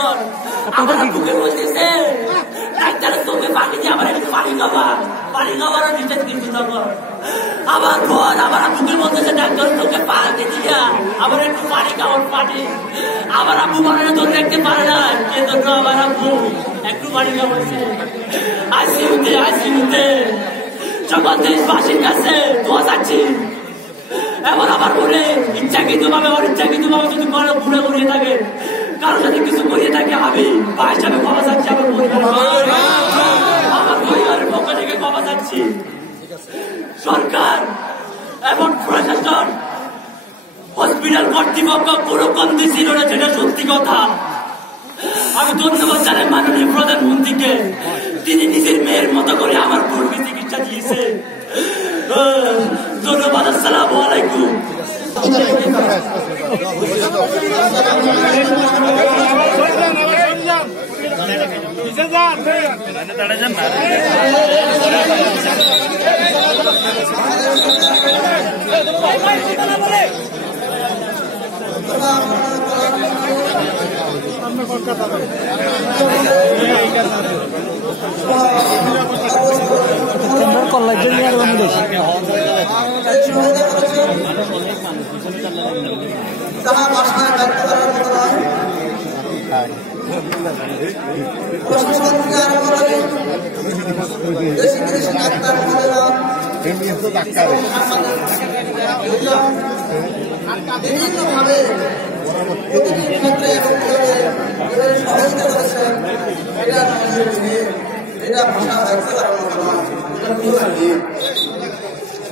তখন আমার বুকে বলতেছে ডাক্তার তোকে পানি দিয়ে আমার একটু পানি খাবারও নিষেধ কিন্তু তখন আমার ঘর আমার বুকে বলতেছে ডাক্তার তোকে পানি দিয়া আমার একটু পানি খাওয়ার পানি আমার আব্বু মনে তো দেখতে পারে না কিন্তু আমার আব্বু একটু পানি খাওয়াচ্ছে আইসিউতে যখন দেশ বাসীর কাছে দোয়া যাচ্ছি এবার আমার মনে ইচ্ছাকৃত ভাবে যদি কোনো ঘুরে ঘুরিয়ে থাকে কারো সাথে কিছু করিয়ে থাকে আমি বা হিসাবে ক্ষমা চাচ্ছি আমার পরিবারের পক্ষ থেকে ক্ষমা চাচ্ছি সরকার এবং প্রশাসন হসপিটাল কর্তৃপক্ষ কোনো কমতি ছিল না যেটা সত্যি কথা আমি ধন্যবাদ জানাই মাননীয় প্রধানমন্ত্রীকে তিনি নিজের মেয়ের মতো করে আমার পূর্বে চিকিৎসা দিয়েছে ধন্যবাদ আসসালামু আলাইকুম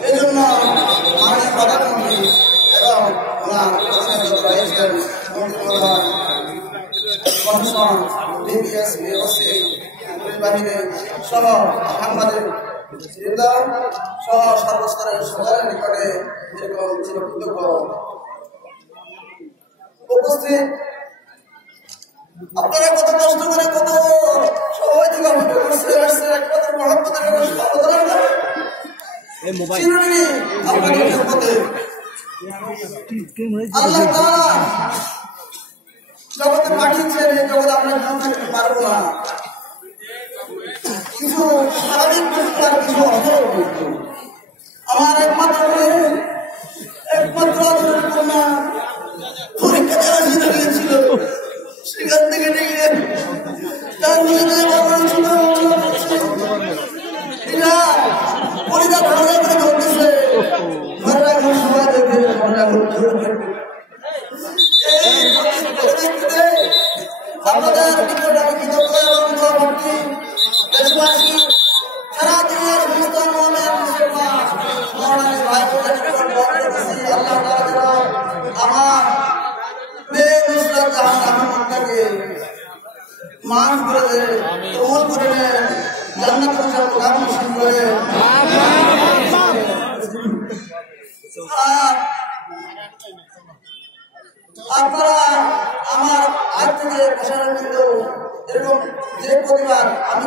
এই জন্য মাননীয় প্রধানমন্ত্রী এবং ওনার সহ সাংবাদিক সহ সর্বস্তরের সকলের নিকটে এরকম চিরকৃতজ্ঞ উপস্থিত আপনারা কত কষ্ট করে কত সময় থেকে অপেক্ষা করছে আসছে একমাত্র মহব্বতের অবদান চিরদিনই আপনাদের সম্পদে আল্লাহ তাআলা জগতে পাঠিয়েছেন এই জগতে আমরা কেউ থাকতে পারবো না কিছু স্বাভাবিক পরীক্ষার কিছু অধর আমার একমাত্র কন্যা পরীক্ষা দেওয়ার জন্য গিয়েছিল সেখান থেকে ডেকে তার নিজেদের পরীক্ষা ভালো করে ধরতেছে ঘরটা এখন সবাই দেখবে ঘরটা আপনাদের নিকট আমি কৃতজ্ঞ এবং দোয়াপ্রার্থী দেশবাসী সারা দুনিয়ার হিন্দুস্তান মোহামের মুসলমান মহারানী ভাই বোনের নিকট দোয়া করতেছি আল্লাহ তাআলা আমার মেয়ে নুসরাত জাহান আহমদকে মাফ করে দে কবুল করে নে জান্নাতুল জান্নাত নসিব করে আপনারা আমার আজ থেকে প্রসারণ কিন্তু এরকম যে পরিবার আমি